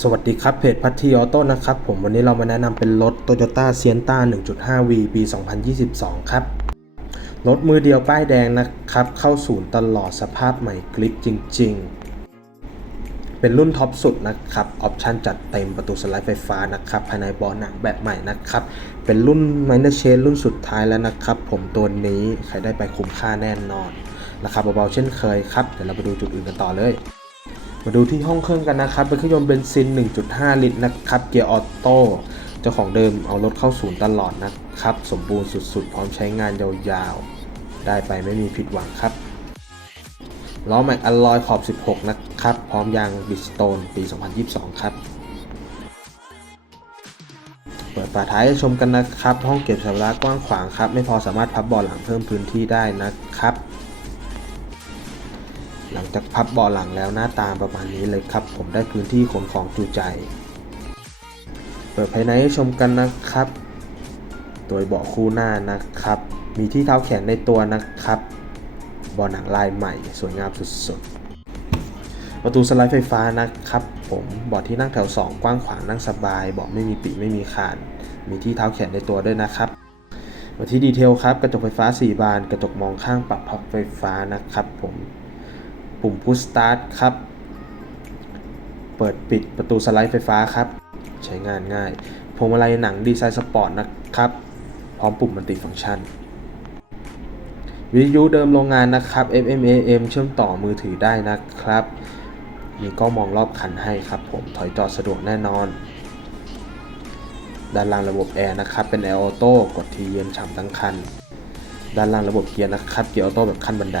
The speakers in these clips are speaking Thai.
สวัสดีครับ เพจพัททีออโต้นะครับ ผมวันนี้เรามาแนะนำเป็นรถ Toyota Sienna 1.5V ปี 2022 ครับ รถมือเดียวป้ายแดงนะครับ เข้าศูนย์ตลอดสภาพใหม่กริปจริง ๆ เป็นรุ่นท็อปสุดนะครับ ออปชันจัดเต็มประตูสไลด์ไฟฟ้านะครับ ภายในเบาะหนังแบบใหม่นะครับ เป็นรุ่น Minor Change รุ่นสุดท้ายแล้วนะครับ ผมตัวนี้ใครได้ไปคุ้มค่าแน่นอน ราคาเบาๆเช่นเคยครับ เดี๋ยวเราไปดูจุดอื่นกันต่อเลย มาดูที่ห้องเครื่องกันนะครับ เป็นเครื่องยนต์เบนซิน 1.5 ลิตรนะครับ เกียร์ออโต้ เจ้าของเดิมเอารถเข้าศูนย์ตลอดนะครับ สมบูรณ์สุดๆ พร้อมใช้งานยาวๆ ได้ไปไม่มีผิดหวังครับ ล้อแม็กอลลอยขอบ 16 นะครับ พร้อมยางบิสโตนปี 2022 ครับ เปิดฝาท้ายชมกันนะครับ ห้องเก็บสัมภาระกว้างขวางครับ ไม่พอสามารถพับเบาะหลังเพิ่มพื้นที่ได้นะครับ หลังจากพับเบาะหลังแล้วหน้าตาประมาณนี้เลยครับ ผมได้พื้นที่ขนของจูใจ เปิดภายในให้ชมกันนะครับ โดยเบาะคู่หน้านะครับ มีที่เท้าแขนในตัวนะครับเบาะหนังลายใหม่ สวยงามสุดๆ ประตูสไลด์ไฟฟ้านะครับ ผมเบาะที่นั่งแถว 2 กว้างขวางนั่งสบายเบาะไม่มีปีไม่มีคาน มีที่เท้าแขนในตัวด้วยนะครับมาที่ดีเทลครับ กระจกไฟฟ้า 4 บาน กระจกมองข้างปรับพับไฟฟ้านะครับผม ปุ่ม Push Start ครับ เปิดปิดประตูสไลด์ไฟฟ้าครับ ใช้งานง่าย พวงมาลัยหนังดีไซน์สปอร์ตนะครับ พร้อมปุ่มมัลติฟังก์ชัน วิทยุเดิมโรงงานนะครับ FM AM เชื่อมต่อมือถือได้นะครับ มีกล้องมองรอบคันให้ครับ ผมถอยจอดสะดวกแน่นอน ด้านล่างระบบแอร์นะครับ เป็นแอร์ออโต้กดทีเย็นฉ่ำทั้งคันด้านล่างระบบเกียร์นะครับ เกียร์ออโต้แบบขั้นบันได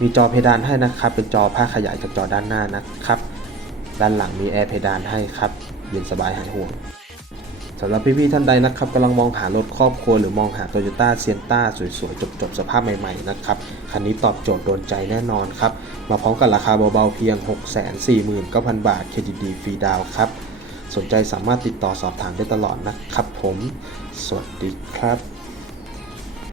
มีจอเพดานให้นะครับ เป็นจอภาขยายจากจอด้านหน้านะครับ ด้านหลังมีแอร์เพดานให้ครับเย็นสบายหายห่วงสำหรับพี่ๆท่านใดนะครับกำลังมองหารถครอบครัวหรือมองหา Toyota s i e n t a สวยๆ จบๆ สภาพใหม่ๆ นะครับ คันนี้ตอบโจทย์โดนใจแน่นอนครับ มาพร้อมกับราคาเบาๆ เพียง 649,000 บาทเครดิตดีฟรีดาวครับ สนใจสามารถติดต่อสอบถามได้ตลอดนะครับผม สวัสดีครับ